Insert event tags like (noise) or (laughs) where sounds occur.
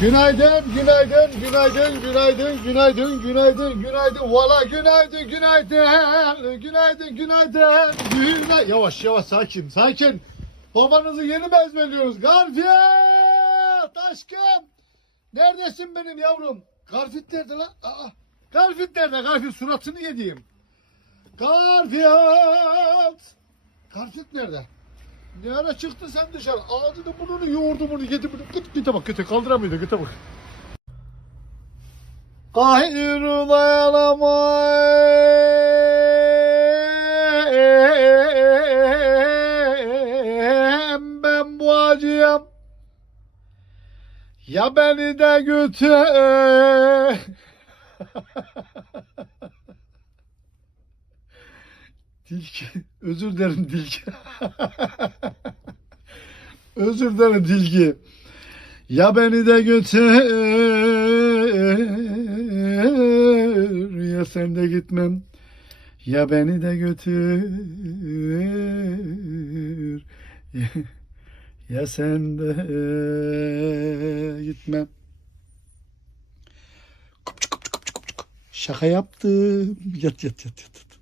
Günaydın, günaydın, günaydın, günaydın, günaydın, günaydın, günaydın, valla günaydın, günaydın, günaydın, günaydın, günaydın. Yavaş yavaş sakin, sakin. Babanızı yeni bezmeliyoruz. Garfield, aşkım. Neredesin benim yavrum? Garfield nerede lan? Aa, Garfield nerede? Garfield suratını yediğim. Garfield. Garfield nerede? Ne ara çıktın sen dışarı? Ağzını burnunu yoğurdu bunu yedi bunu. Git gite bak gite kaldıramıyordu gite bak. Kahir dayanamayım ben bu acıya. Ya beni de götür. (laughs) Dilki. (laughs) Özür dilerim Dilki. (laughs) Özür dilerim Dilki. Ya beni de götür ya sen de gitmem. Ya beni de götür (laughs) ya, sen de gitmem. Şaka yaptım. Yat yat yat yat.